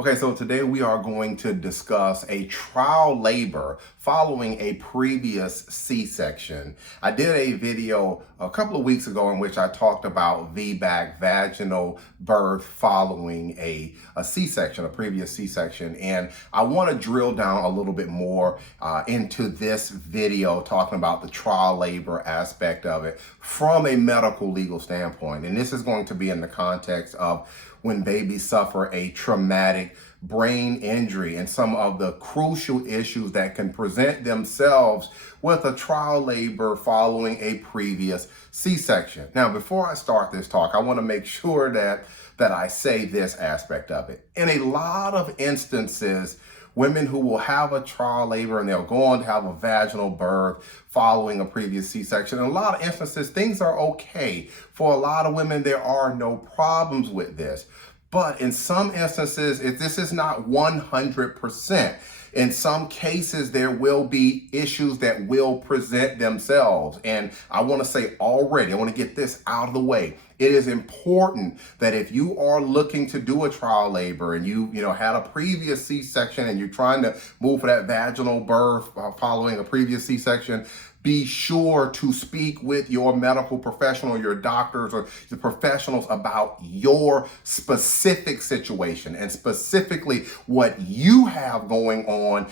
Okay, so today we are going to discuss a trial labor following a previous C-section. I did a video a couple of weeks ago in which I talked about VBAC, vaginal birth following a C-section, a previous C-section, and I want to drill down a little bit more into this video talking about the trial labor aspect of it from a medical legal standpoint. And this is going to be in the context of when babies suffer a traumatic brain injury and some of the crucial issues that can present themselves with a trial labor following a previous C-section. Now, before I start this talk, I want to make sure that I say this aspect of it. In a lot of instances, women who will have a trial labor and they'll go on to have a vaginal birth following a previous C-section. In a lot of instances, things are okay. For a lot of women, there are no problems with this. But in some instances, if this is not 100%, in some cases, there will be issues that will present themselves. And I want to say already, I want to get this out of the way. It is important that if you are looking to do a trial labor and you had a previous C-section and you're trying to move for that vaginal birth following a previous C-section, be sure to speak with your medical professional, your doctors, or the professionals about your specific situation and specifically what you have going on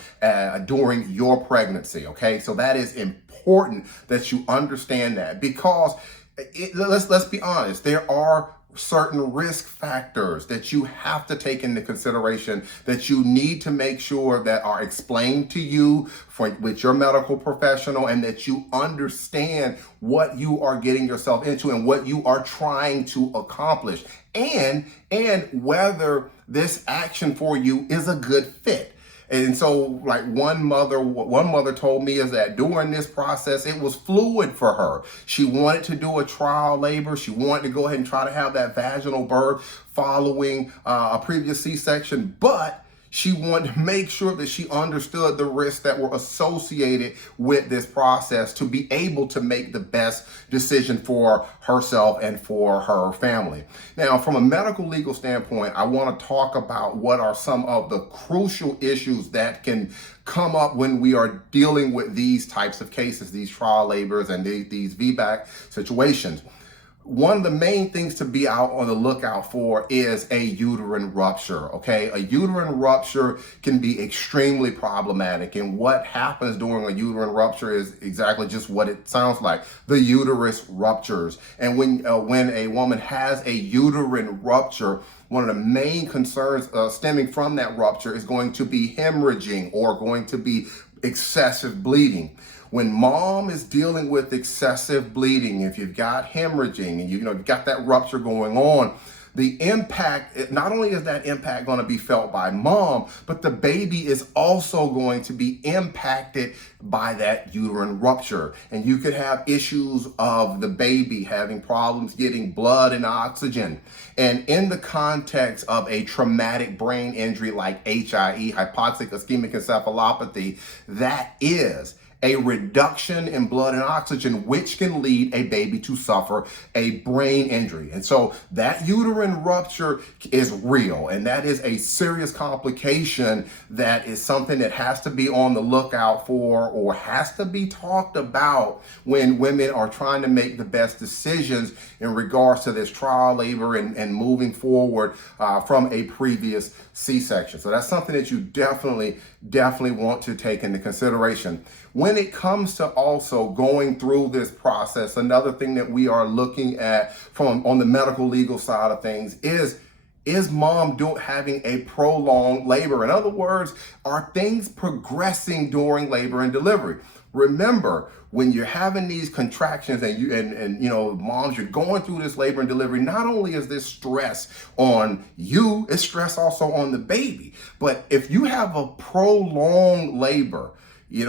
during your pregnancy, okay? So that is important that you understand that because let's be honest, there are certain risk factors that you have to take into consideration that you need to make sure that are explained to you with your medical professional and that you understand what you are getting yourself into and what you are trying to accomplish and whether this action for you is a good fit. And so like one mother told me is that during this process, it was fluid for her. She wanted to do a trial labor. She wanted to go ahead and try to have that vaginal birth following a previous C-section, but she wanted to make sure that she understood the risks that were associated with this process to be able to make the best decision for herself and for her family. Now, from a medical legal standpoint, I want to talk about what are some of the crucial issues that can come up when we are dealing with these types of cases, these trial labors and these VBAC situations. One of the main things to be out on the lookout for is a uterine rupture, okay? A uterine rupture can be extremely problematic, and what happens during a uterine rupture is exactly just what it sounds like. The uterus ruptures. And when a woman has a uterine rupture, one of the main concerns stemming from that rupture is going to be hemorrhaging or going to be excessive bleeding. When mom is dealing with excessive bleeding, if you've got hemorrhaging and you've got that rupture going on, the impact, not only is that impact going to be felt by mom, but the baby is also going to be impacted by that uterine rupture. And you could have issues of the baby having problems getting blood and oxygen. And in the context of a traumatic brain injury like HIE, hypoxic ischemic encephalopathy, that is a reduction in blood and oxygen, which can lead a baby to suffer a brain injury. And so that uterine rupture is real, and that is a serious complication that is something that has to be on the lookout for or has to be talked about when women are trying to make the best decisions in regards to this trial labor and moving forward from a previous C-section. So that's something that you definitely want to take into consideration. When it comes to also going through this process, another thing that we are looking at on the medical legal side of things is mom having a prolonged labor? In other words, are things progressing during labor and delivery? Remember, when you're having these contractions and moms, you're going through this labor and delivery, not only is this stress on you, it's stress also on the baby. But if you have a prolonged labor,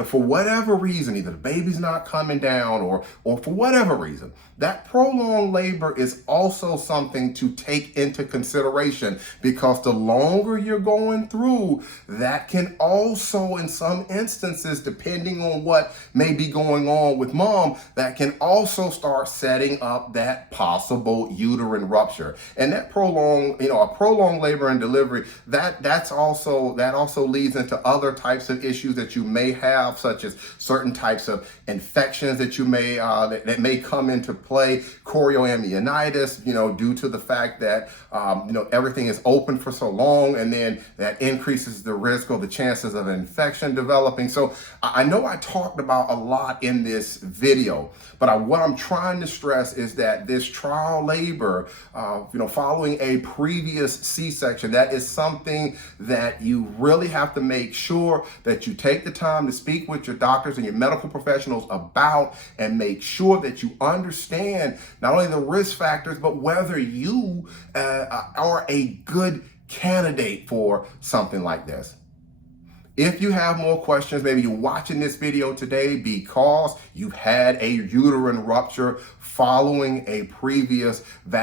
for whatever reason, either the baby's not coming down or for whatever reason, that prolonged labor is also something to take into consideration, because the longer you're going through, that can also, in some instances, depending on what may be going on with mom, that can also start setting up that possible uterine rupture. And that a prolonged labor and delivery, that also leads into other types of issues that you may have, such as certain types of infections that you may that may come into play, chorioamnionitis, due to the fact that everything is open for so long, and then that increases the risk or the chances of infection developing. So I know I talked about a lot in this video, but what I'm trying to stress is that this trial labor, following a previous C-section, that is something that you really have to make sure that you take the time to speak with your doctors and your medical professionals about, and make sure that you understand not only the risk factors, but whether you are a good candidate for something like this. If you have more questions, maybe you're watching this video today because you've had a uterine rupture following a previous you've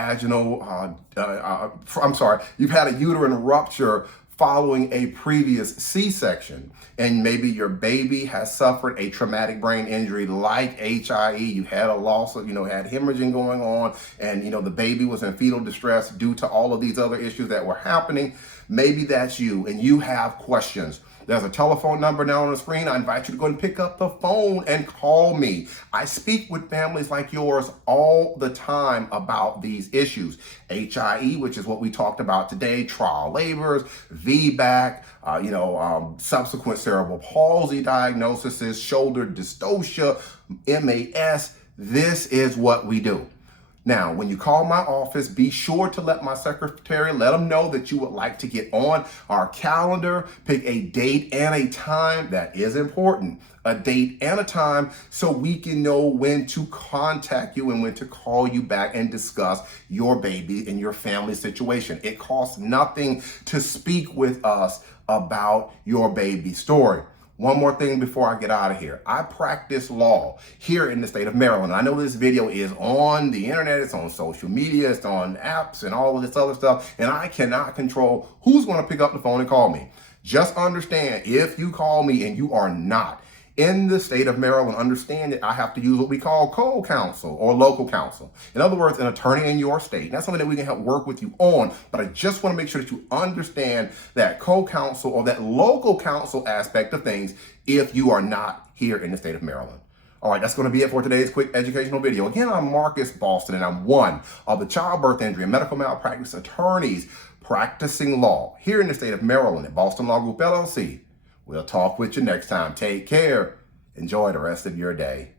had a uterine rupture following a previous C-section, and maybe your baby has suffered a traumatic brain injury like HIE, you had a loss of, had hemorrhaging going on, and, the baby was in fetal distress due to all of these other issues that were happening. Maybe that's you, and you have questions. There's a telephone number now on the screen. I invite you to go and pick up the phone and call me. I speak with families like yours all the time about these issues. HIE, which is what we talked about today, trial labors, VBAC, subsequent cerebral palsy diagnoses, shoulder dystocia, MAS. This is what we do. Now, when you call my office, be sure to let my secretary, let them know that you would like to get on our calendar, pick a date and a time. That is important. A date and a time, so we can know when to contact you and when to call you back and discuss your baby and your family situation. It costs nothing to speak with us about your baby story. One more thing before I get out of here. I practice law here in the state of Maryland. I know this video is on the internet, it's on social media, it's on apps and all of this other stuff, and I cannot control who's going to pick up the phone and call me. Just understand, if you call me and you are not in the state of Maryland, understand that I have to use what we call co-counsel or local counsel. In other words, an attorney in your state. That's something that we can help work with you on, but I just want to make sure that you understand that co-counsel or that local counsel aspect of things if you are not here in the state of Maryland. All right, that's going to be it for today's quick educational video. Again, I'm Marcus Boston, and I'm one of the childbirth injury and medical malpractice attorneys practicing law here in the state of Maryland at Boston Law Group, LLC. We'll talk with you next time. Take care. Enjoy the rest of your day.